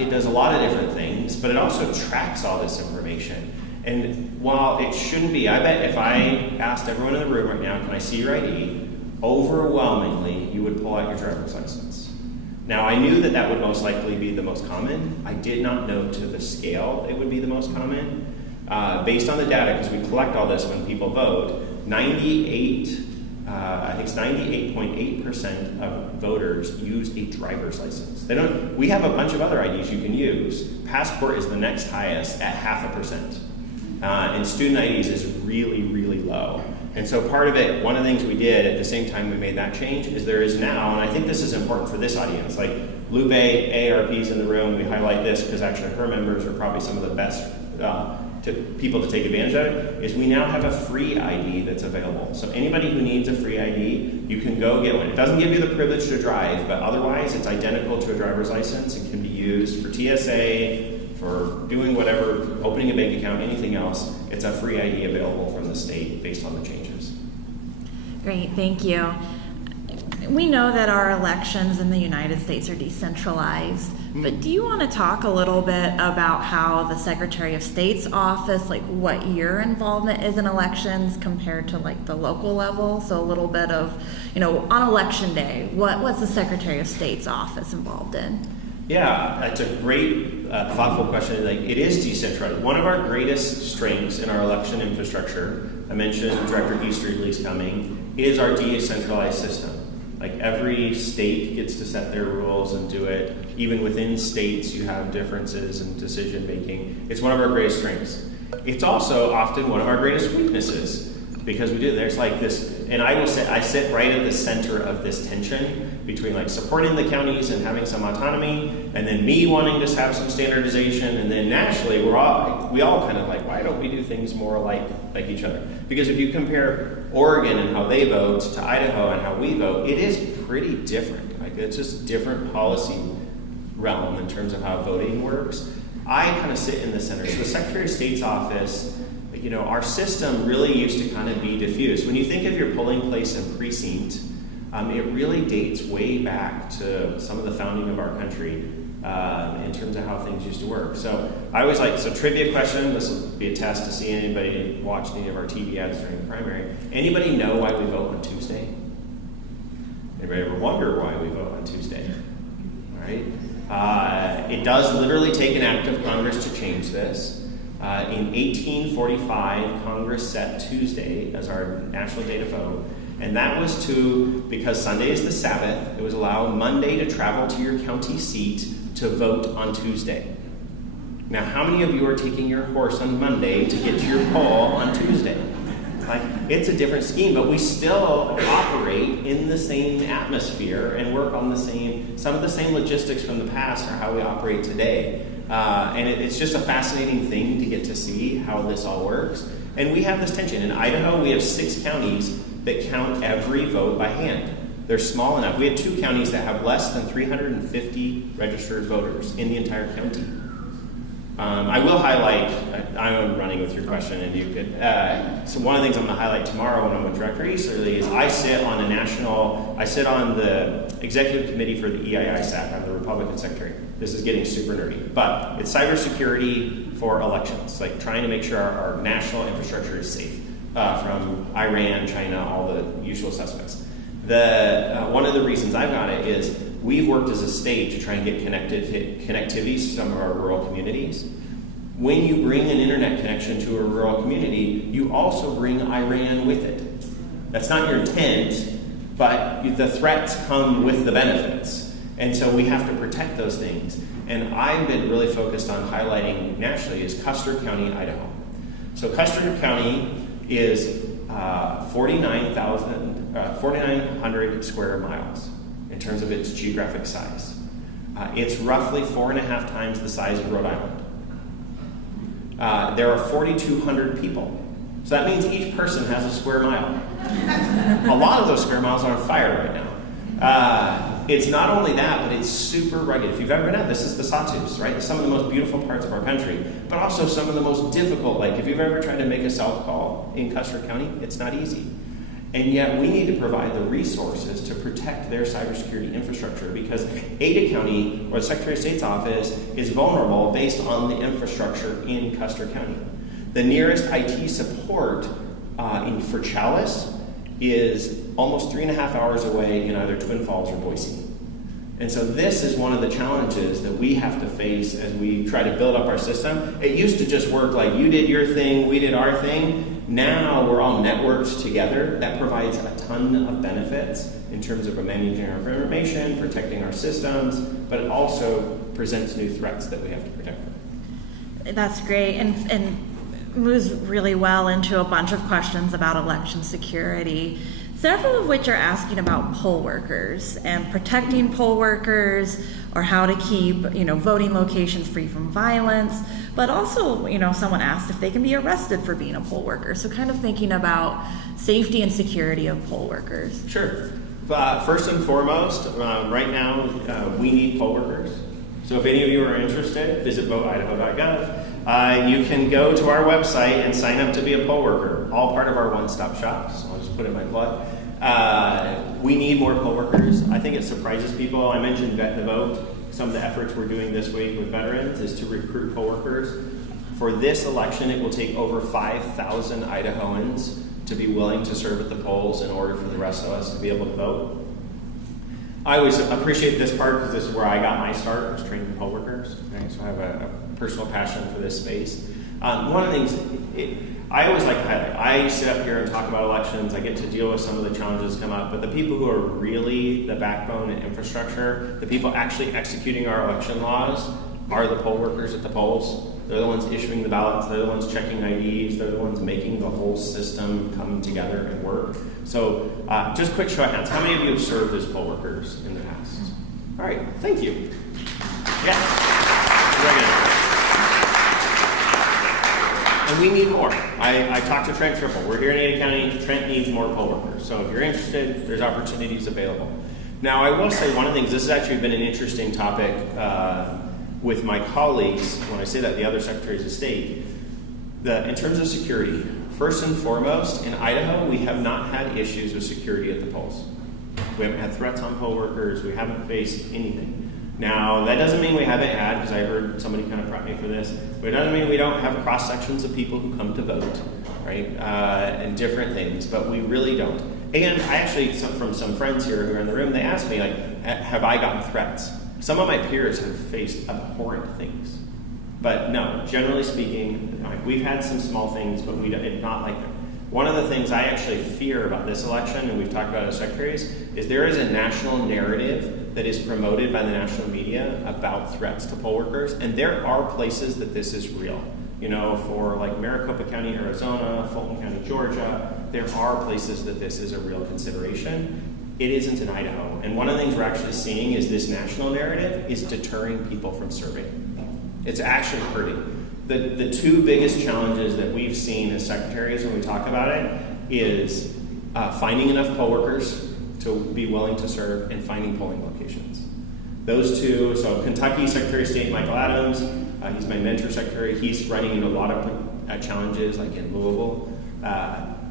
It does a lot of different things, but it also tracks all this information. And while it shouldn't be, I bet if I asked everyone in the room right now, can I see your ID? Overwhelmingly, you would pull out your driver's license. Now, I knew that would most likely be the most common. I did not know to the scale it would be the most common. Based on the data, because we collect all this when people vote, I think it's 98.8% of voters use a driver's license. We have a bunch of other IDs you can use. Passport is the next highest at 0.5%. And student IDs is really, really low. And so part of it, one of the things we did at the same time we made that change is there is now, and I think this is important for this audience, like Lupe, AARP's in the room, we highlight this because actually her members are probably some of the best people to take advantage of it, is we now have a free ID that's available. So anybody who needs a free ID, you can go get one. It doesn't give you the privilege to drive, but otherwise it's identical to a driver's license and can be used for TSA, for doing whatever, opening a bank account, anything else. It's a free ID available from the state based on the changes. Great, thank you. We know that our elections in the United States are decentralized, but do you want to talk a little bit about how the Secretary of State's office, like what your involvement is in elections compared to like the local level? So a little bit of, on election day, what's the Secretary of State's office involved in? Yeah, that's a great, thoughtful question. It is decentralized. One of our greatest strengths in our election infrastructure, I mentioned Director Easterly's coming, is our decentralized system. Every state gets to set their rules and do it. Even within states, you have differences in decision making. It's one of our greatest strengths. It's also often one of our greatest weaknesses, because there's this, and I will say, I sit right at the center of this tension between supporting the counties and having some autonomy, and then me wanting to have some standardization, and then nationally, we all kind of why don't we do things more like each other? Because if you compare Oregon and how they vote to Idaho and how we vote, it is pretty different. It's just different policy realm in terms of how voting works. I kind of sit in the center. So the Secretary of State's office, our system really used to kind of be diffused. When you think of your polling place and precinct, it really dates way back to some of the founding of our country in terms of how things used to work. So I always trivia question, this will be a test to see anybody who watched any of our TV ads during the primary. Anybody know why we vote on Tuesday? Anybody ever wonder why we vote on Tuesday? All right. It does literally take an act of Congress to change this. In 1845, Congress set Tuesday as our national day to vote, and that was because Sunday is the Sabbath, it was allowed Monday to travel to your county seat to vote on Tuesday. Now, how many of you are taking your horse on Monday to get to your poll on Tuesday? Like, it's a different scheme, but we still operate in the same atmosphere and work on some of the same logistics from the past are how we operate today. And it's just a fascinating thing to get to see how this all works. And we have this tension. In Idaho, we have 6 counties that count every vote by hand. They're small enough. We have 2 counties that have less than 350 registered voters in the entire county. I will highlight, I'm running with your question, and you could, so one of the things I'm going to highlight tomorrow when I'm with Director Easterly is I sit on the executive committee for the EII-SAC. I'm the Republican secretary. This is getting super nerdy, but it's cybersecurity for elections, like trying to make sure our national infrastructure is safe from Iran, China, all the usual suspects. One of the reasons I've got it is we've worked as a state to try and get connectivity to some of our rural communities. When you bring an internet connection to a rural community, you also bring Iran with it. That's not your intent, but the threats come with the benefits. And so we have to protect those things. And I've been really focused on highlighting nationally is Custer County, Idaho. So Custer County is 4,900 square miles in terms of its geographic size. It's roughly 4.5 times the size of Rhode Island. There are 4,200 people. So that means each person has a square mile. A lot of those square miles are on fire right now. It's not only that, but it's super rugged. If you've ever been out, this is the Sawtooth, right? Some of the most beautiful parts of our country, but also some of the most difficult. Like if you've ever tried to make a cell call in Custer County, it's not easy. And yet we need to provide the resources to protect their cybersecurity infrastructure because Ada County, or the Secretary of State's office, is vulnerable based on the infrastructure in Custer County. The nearest IT support for Chalice is almost 3.5 hours away in either Twin Falls or Boise. And so this is one of the challenges that we have to face as we try to build up our system. It used to just work like you did your thing, we did our thing. Now we're all networked together. That provides a ton of benefits in terms of managing our information, protecting our systems, but it also presents new threats that we have to protect from. That's great, and moves really well into a bunch of questions about election security, several of which are asking about poll workers and protecting poll workers, or how to keep, voting locations free from violence. But also, someone asked if they can be arrested for being a poll worker. So kind of thinking about safety and security of poll workers. Sure. First and foremost, right now, we need poll workers. So if any of you are interested, visit voteidaho.gov. You can go to our website and sign up to be a poll worker, all part of our one-stop shop. So I'll just put in my plug. We need more poll workers. I think it surprises people. I mentioned Vet the Vote. Some of the efforts we're doing this week with veterans is to recruit poll workers. For this election, it will take over 5,000 Idahoans to be willing to serve at the polls in order for the rest of us to be able to vote. I always appreciate this part because this is where I got my start, was training poll workers. Right? So I have a personal passion for this space. One of the things, I always like to highlight, I sit up here and talk about elections, I get to deal with some of the challenges that come up, but the people who are really the backbone and infrastructure, the people actually executing our election laws, are the poll workers at the polls. They're the ones issuing the ballots, they're the ones checking IDs, they're the ones making the whole system come together and work. So just quick show of hands, how many of you have served as poll workers in the past? All right, thank you. Yeah. And we need more. I talked to Trent Triple. We're here in Ada County. Trent needs more poll workers. So if you're interested, there's opportunities available. Now, I will say one of the things, this has actually been an interesting topic with my colleagues, when I say that, the other secretaries of state, in terms of security, first and foremost, in Idaho, we have not had issues with security at the polls. We haven't had threats on poll workers. We haven't faced anything. Now, that doesn't mean we haven't had, because I heard somebody kind of prep me for this, but it doesn't mean we don't have cross-sections of people who come to vote, right, and different things, but we really don't. And I actually, from some friends here who are in the room, they asked me, like, have I gotten threats? Some of my peers have faced abhorrent things. But no, generally speaking, like, we've had some small things, but it's not like that. One of the things I actually fear about this election, and we've talked about it as secretaries, is there is a national narrative that is promoted by the national media about threats to poll workers, and there are places that this is real. For like Maricopa County, Arizona, Fulton County, Georgia, there are places that this is a real consideration. It isn't in Idaho. And one of the things we're actually seeing is this national narrative is deterring people from serving. It's actually hurting. The two biggest challenges that we've seen as secretaries when we talk about it is finding enough poll workers to be willing to serve and finding polling locations. Those two, so Kentucky Secretary of State Michael Adams, he's my mentor secretary, he's running into a lot of challenges like in Louisville,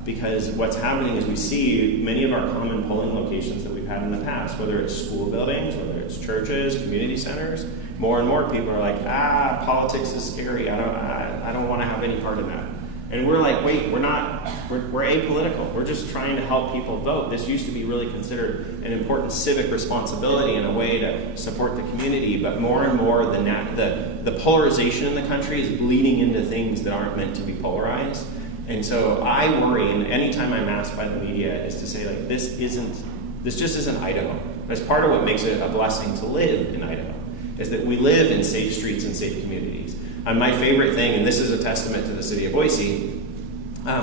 because what's happening is we see many of our common polling locations that we've had in the past, whether it's school buildings, whether it's churches, community centers, more and more people are like, politics is scary, I don't want to have any part of that. And we're like, wait, we're apolitical. We're just trying to help people vote. This used to be really considered an important civic responsibility and a way to support the community, but more and more the polarization in the country is bleeding into things that aren't meant to be polarized. And so I worry, and anytime I'm asked by the media, is to say, like, this just isn't Idaho. That's part of what makes it a blessing to live in Idaho, is that we live in safe streets and safe communities. My favorite thing, and this is a testament to the city of Boise,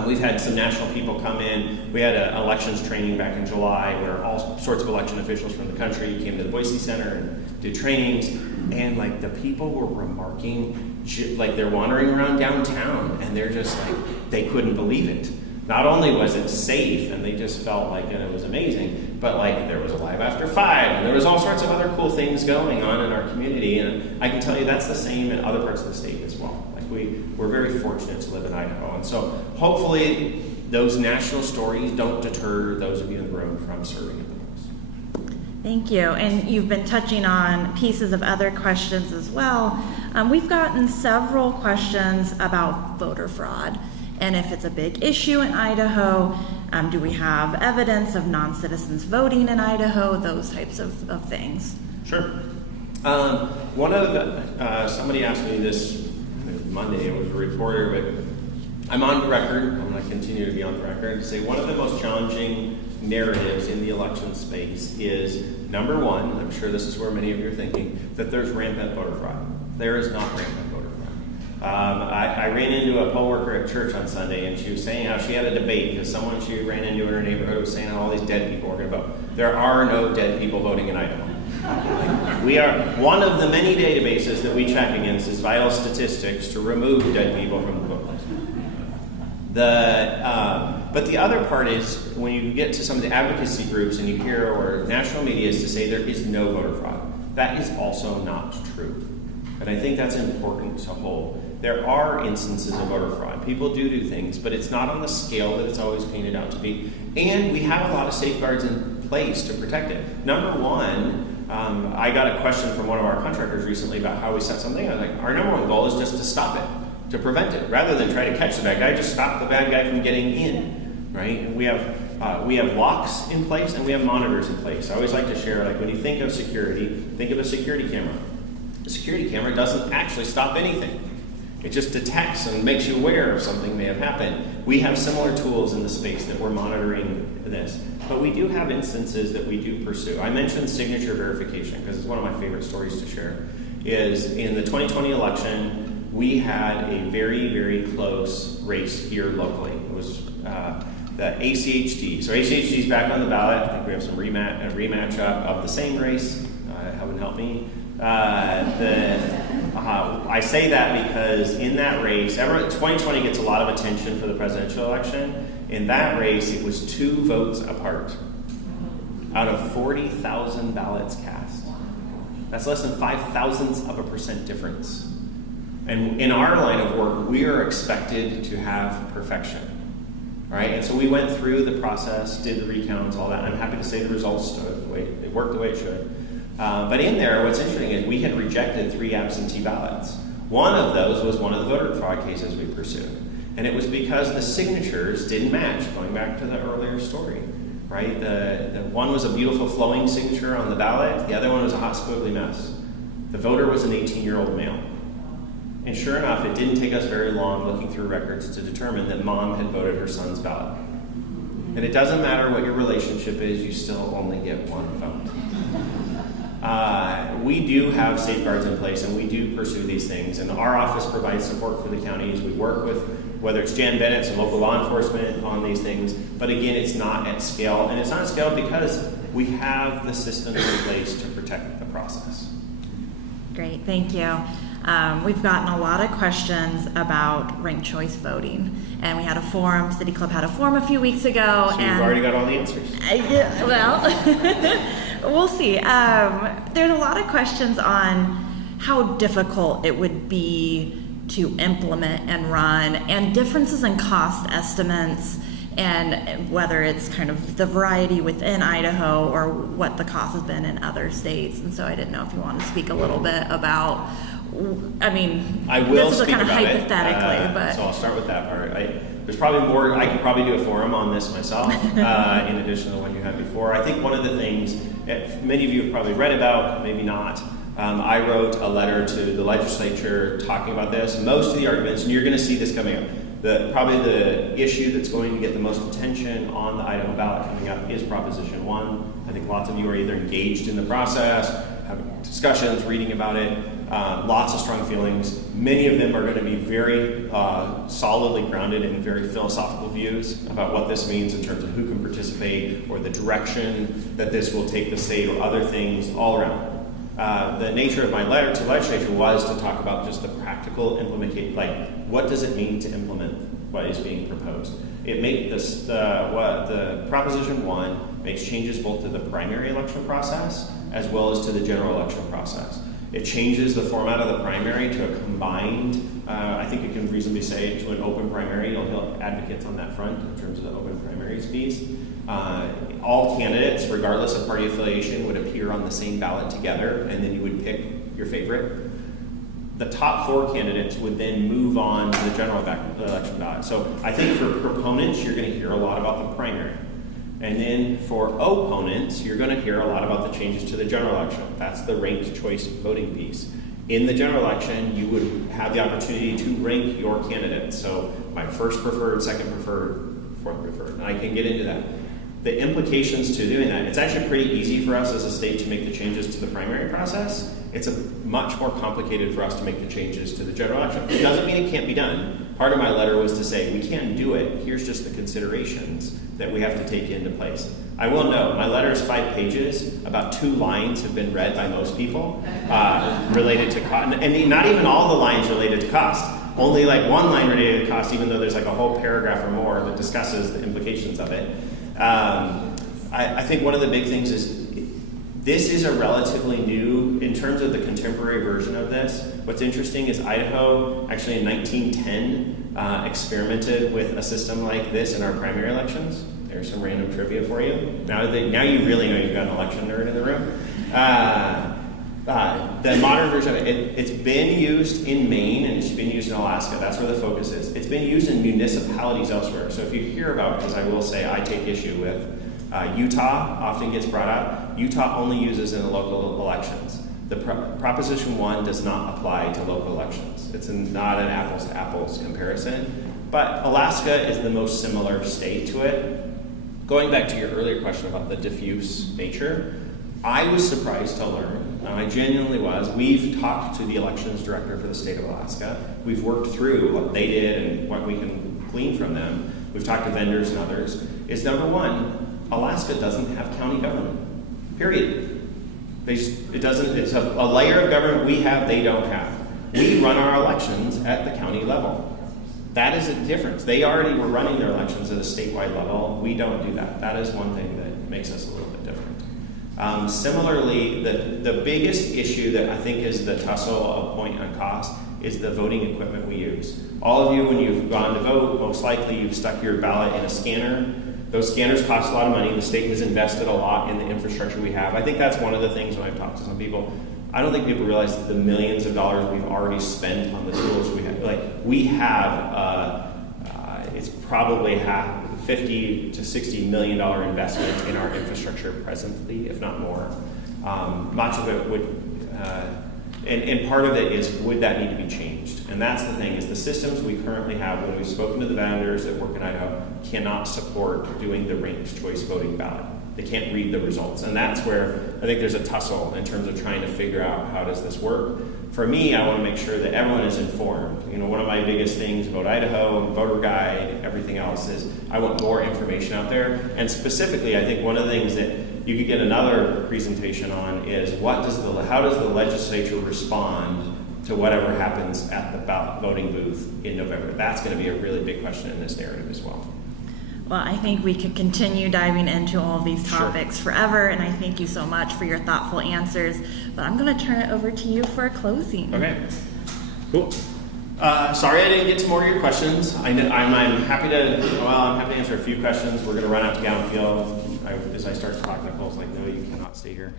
we've had some national people come in. We had an elections training back in July where all sorts of election officials from the country came to the Boise Center and did trainings. And like the people were remarking, like they're wandering around downtown and they're just like, they couldn't believe it. Not only was it safe and they just felt like it was amazing, but like there was a Live After 5 and there was all sorts of other cool things going on in our community. And I can tell you that's the same in other parts of the state as well. Like we're very fortunate to live in Idaho. And so hopefully those national stories don't deter those of you in the room from serving at the polls. Thank you. And you've been touching on pieces of other questions as well. We've gotten several questions about voter fraud. And if it's a big issue in Idaho, do we have evidence of non-citizens voting in Idaho, those types of things? Sure. Somebody asked me this Monday, it was a reporter, but I'm on record, I'm going to continue to be on record, to say one of the most challenging narratives in the election space is, number one, and I'm sure this is where many of you are thinking, that there's rampant voter fraud. There is not rampant voter fraud. I ran into a poll worker at church on Sunday, and she was saying how she had a debate because someone she ran into in her neighborhood was saying how all these dead people were going to vote. There are no dead people voting in Idaho. We are one of the many databases that we check against is Vital Statistics to remove dead people from the vote list. But the other part is when you get to some of the advocacy groups and you hear or national media is to say there is no voter fraud. That is also not true. And I think that's important to hold. There are instances of voter fraud. People do things, but it's not on the scale that it's always painted out to be. And we have a lot of safeguards in place to protect it. Number one, I got a question from one of our contractors recently about how we set something. I was like, our number one goal is just to stop it, to prevent it. Rather than try to catch the bad guy, just stop the bad guy from getting in, right? And we have locks in place and we have monitors in place. I always like to share, like when you think of security, think of a security camera. A security camera doesn't actually stop anything. It just detects and makes you aware of something may have happened. We have similar tools in the space that we're monitoring this. But we do have instances that we do pursue. I mentioned signature verification because it's one of my favorite stories to share. Is in the 2020 election, we had a very, very close race here locally. It was the ACHD. So ACHD is back on the ballot. I think we have some rematch of the same race. Heaven help me. I say that because in that race, 2020 gets a lot of attention for the presidential election. In that race, it was 2 votes apart out of 40,000 ballots cast. That's less than 0.005% difference. And in our line of work, we are expected to have perfection. Right? And so we went through the process, did the recounts, all that. I'm happy to say the results it worked the way it should. But in there, what's interesting is we had rejected 3 absentee ballots. One of those was one of the voter fraud cases we pursued. And it was because the signatures didn't match, going back to the earlier story, right? The one was a beautiful flowing signature on the ballot. The other one was a hot squiggly mess. The voter was an 18-year-old male. And sure enough, it didn't take us very long looking through records to determine that mom had voted her son's ballot. And it doesn't matter what your relationship is, you still only get one vote. We do have safeguards in place, and we do pursue these things. And our office provides support for the counties. We work with, whether it's Jan Bennett and local law enforcement on these things. But again, it's not at scale. And it's not at scale because we have the systems in place to protect the process. Great, thank you. We've gotten a lot of questions about ranked choice voting, and we had a forum. City Club had a forum a few weeks ago. So you've already got all the answers. Yeah, well, we'll see. There's a lot of questions on how difficult it would be to implement and run, and differences in cost estimates, and whether it's kind of the variety within Idaho or what the cost has been in other states. And so I didn't know if you want to speak a little bit about, I mean, I will this is speak kind of about hypothetically, but so I'll start with that part. There's probably more. I could probably do a forum on this myself, in addition to the one you had before. I think one of the things that many of you have probably read about, maybe not. I wrote a letter to the legislature talking about this. Most of the arguments, and you're going to see this coming up. Probably the issue that's going to get the most attention on the Idaho ballot coming up is Proposition 1. I think lots of you are either engaged in the process, having discussions, reading about it, lots of strong feelings. Many of them are going to be very solidly grounded in very philosophical views about what this means in terms of who can participate or the direction that this will take the state or other things all around. The nature of my letter to the legislature was to talk about just the practical implementation, like what does it mean to implement what is being proposed. It made this the Proposition 1 makes changes both to the primary election process as well as to the general election process. It changes the format of the primary to a combined, I think it can reasonably say, to an open primary. You'll hear advocates on that front in terms of the open primaries piece. All candidates, regardless of party affiliation, would appear on the same ballot together, and then you would pick your favorite. The top 4 candidates would then move on to the general election ballot. So I think for proponents, you're going to hear a lot about the primary. And then for opponents, you're going to hear a lot about the changes to the general election. That's the ranked choice voting piece. In the general election, you would have the opportunity to rank your candidates. So my first preferred, second preferred, fourth preferred. And I can get into that. The implications to doing that, it's actually pretty easy for us as a state to make the changes to the primary process. It's much more complicated for us to make the changes to the general election. It doesn't mean it can't be done. Part of my letter was to say, we can do it. Here's just the considerations that we have to take into place. I will note, my letter is 5 pages. About 2 lines have been read by most people related to cost. And not even all the lines related to cost. Only like 1 line related to cost, even though there's like a whole paragraph or more that discusses the implications of it. I think one of the big things is this is a relatively new, in terms of the contemporary version of this. What's interesting is Idaho, actually in 1910, experimented with a system like this in our primary elections. There's some random trivia for you. Now you really know you've got an election nerd in the room. The modern version of it's been used in Maine and it's been used in Alaska. That's where the focus is. It's been used in municipalities elsewhere. So if you hear about, because I will say I take issue with, Utah often gets brought up. Utah only uses in the local elections. The Proposition 1 does not apply to local elections. It's not an apples to apples comparison. But Alaska is the most similar state to it. Going back to your earlier question about the diffuse nature, I was surprised to learn, and I genuinely was. We've talked to the elections director for the state of Alaska. We've worked through what they did and what we can glean from them. We've talked to vendors and others. Is number one, Alaska doesn't have county government, period. It's a layer of government we have, they don't have. We run our elections at the county level. That is a difference. They already were running their elections at a statewide level. We don't do that. That is one thing that makes us a little bit different. Similarly, the biggest issue that I think is the tussle of point on cost is the voting equipment we use. All of you, when you've gone to vote, most likely you've stuck your ballot in a scanner. Those scanners cost a lot of money. The state has invested a lot in the infrastructure we have. I think that's one of the things when I've talked to some people. I don't think people realize the millions of dollars we've already spent on the tools we have. It's probably $50 to $60 million investment in our infrastructure presently, if not more. Much of it And part of it is, would that need to be changed? And that's the thing, is the systems we currently have, when we've spoken to the vendors that work in Idaho, cannot support doing the ranked choice voting ballot. They can't read the results. And that's where I think there's a tussle in terms of trying to figure out how does this work. For me, I want to make sure that everyone is informed. You know, one of my biggest things about Idaho, voter guide, everything else is I want more information out there. And specifically, I think one of the things that you could get another presentation on is how does the legislature respond to whatever happens at the ballot voting booth in November? That's going to be a really big question in this narrative as well. Well, I think we could continue diving into all of these topics forever, and I thank you so much for your thoughtful answers. But I'm going to turn it over to you for a closing. Okay, cool. Sorry I didn't get to more of your questions. I'm happy to answer a few questions. We're going to run out to Gownfield. As I start talking, Nicole's like, no, you cannot stay here.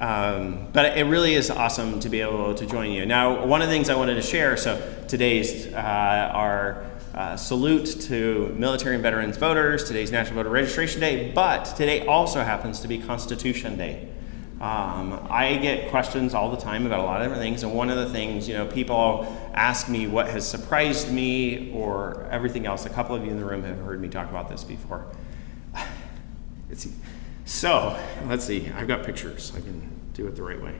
But it really is awesome to be able to join you. Now, one of the things I wanted to share, so today's our salute to military and veterans voters, today's National Voter Registration Day, but today also happens to be Constitution Day. I get questions all the time about a lot of different things, and one of the things, people ask me what has surprised me or everything else. A couple of you in the room have heard me talk about this before. So, let's see, I've got pictures. I can do it the right way.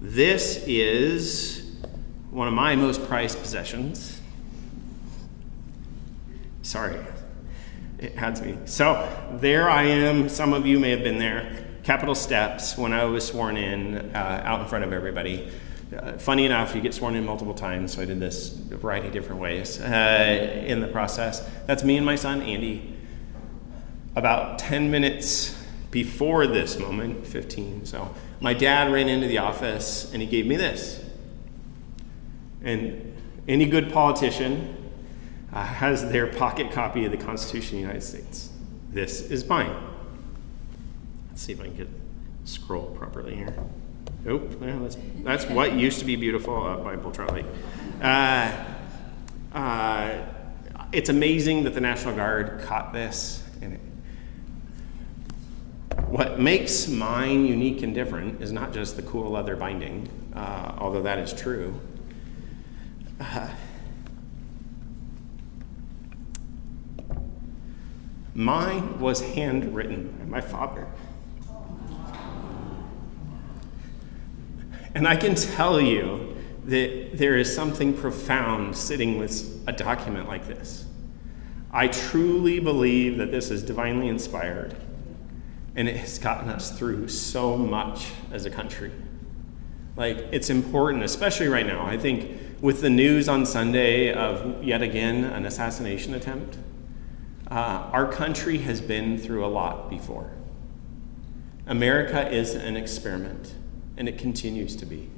This is one of my most prized possessions. Sorry, it had to be. So, there I am. Some of you may have been there. Capitol steps when I was sworn in out in front of everybody. Funny enough, you get sworn in multiple times, so I did this a variety of different ways in the process. That's me and my son, Andy. About 10 minutes before this moment, 15, so my dad ran into the office and he gave me this. And any good politician has their pocket copy of the Constitution of the United States. This is mine. Let's see if I can scroll properly here. Nope, well, that's what used to be beautiful by Bull Trout Lake. It's amazing that the National Guard caught this. And what makes mine unique and different is not just the cool leather binding, although that is true. Mine was handwritten by my father. And I can tell you that there is something profound sitting with a document like this. I truly believe that this is divinely inspired, and it has gotten us through so much as a country. Like, it's important, especially right now. I think with the news on Sunday of yet again an assassination attempt, our country has been through a lot before. America is an experiment, and it continues to be.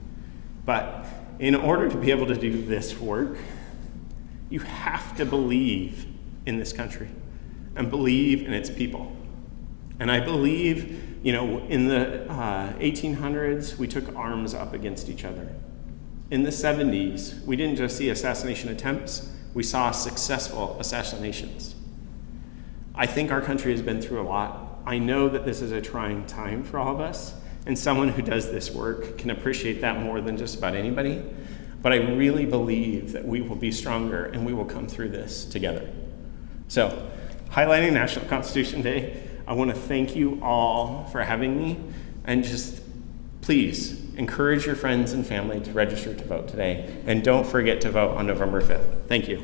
But in order to be able to do this work, you have to believe in this country and believe in its people. And I believe, in the 1800s, we took arms up against each other. In the 70s, we didn't just see assassination attempts, we saw successful assassinations. I think our country has been through a lot. I know that this is a trying time for all of us, and someone who does this work can appreciate that more than just about anybody. But I really believe that we will be stronger and we will come through this together. So, highlighting National Constitution Day, I want to thank you all for having me, and just please encourage your friends and family to register to vote today. And don't forget to vote on November 5th. Thank you.